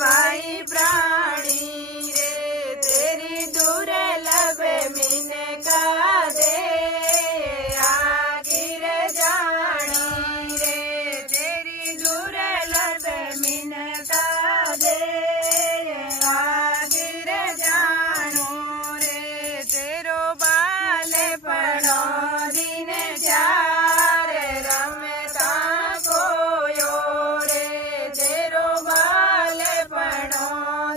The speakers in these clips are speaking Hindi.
भाई प्राणी रे, तेरी दुर्लभ मिन का दे आखिर जानी रे, तेरी दुर्लभ मिन का दे आखिर जानो रे, तेरो बालपणो दिन चार रमता कोयो रे, तेरो बालपणो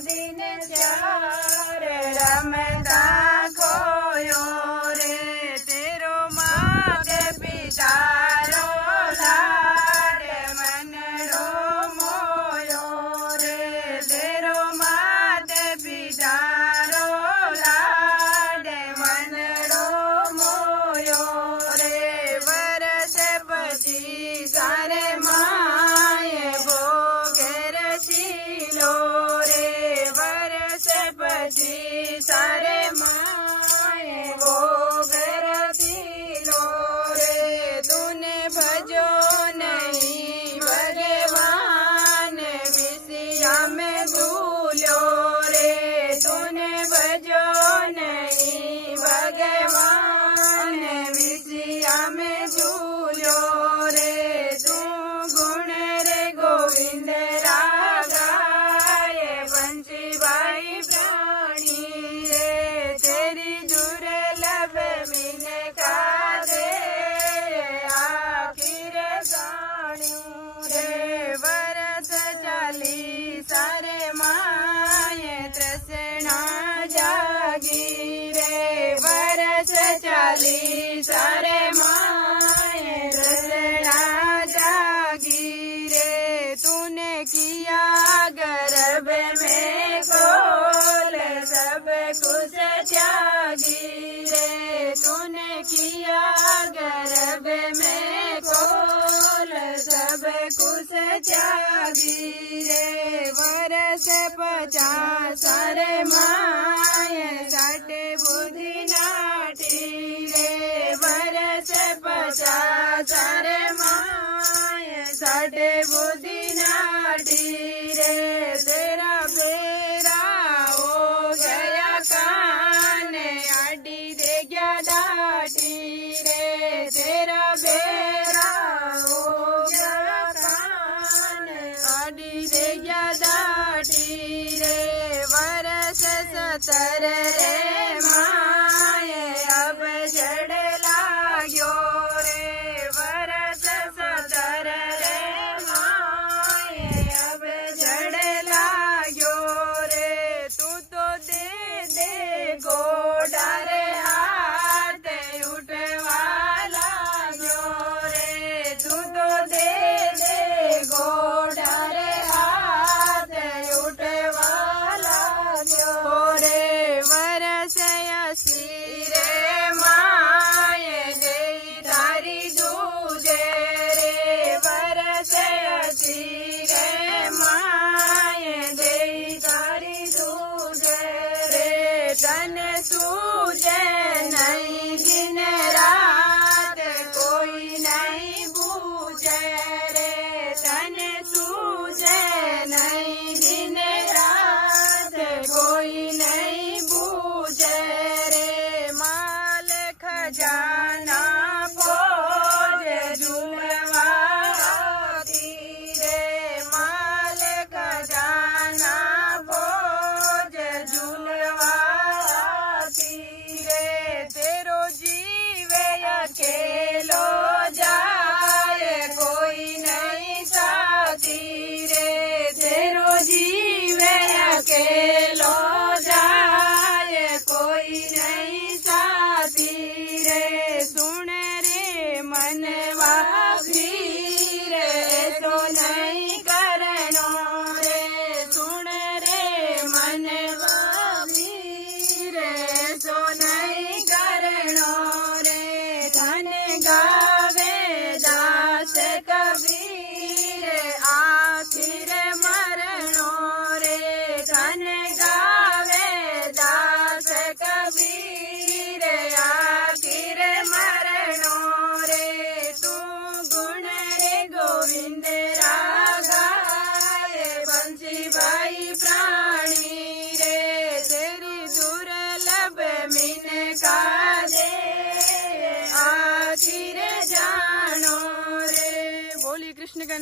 दिन चार रमता कोयो रे, तेरो मात पितारो लाड मनरो मोयो रे, तेरो मात पितारो लाड मनरो मोयो रे, वरस पछी सारे माये भोगेर शीलो रे, वरस पछी सारे माये भोगेर शीलो रे, तूने भजो नहीं भगवान विषया में भूलो रे, तूने भजो नहीं भगवान विषया में झूलो रे, तू गुण रे गोविंद रागाए बंसी भाई प्राणी रे, तेरी दुर्लभ मिन का दे आखिर जाणू रे, वरस चाली सारे माये तृष्णा जागी रे, वरस चाली सारे माये तृष्णा जागी रे, तूने किया गर्भ में खोल सब कुछ त्यागी रे, तूने किया गर्भ में खोल सब कुछ त्यागी रे, वरस 50 सारे माये 60 बुद्धि नाटी रे, वरस 50 सारे माये 60 बुद्धि नाटी रे, तेरा फेरा हो गया कान आडी दे गया डाटी रे, तेरा बेरा हो गया कान आडी दे गया डाटी रे, वरस 70 रे माये अब जड़ लाग्यो रे, वरस 70 रे माये अब जड़ लाग्यो रे, तू तो दे गोडा रे हाथ उठवा लाग्यो रे, तू तो दे गोडा रे हाथ उठवा लाग्यो रे, वर કૃષ્ણ કનૈયા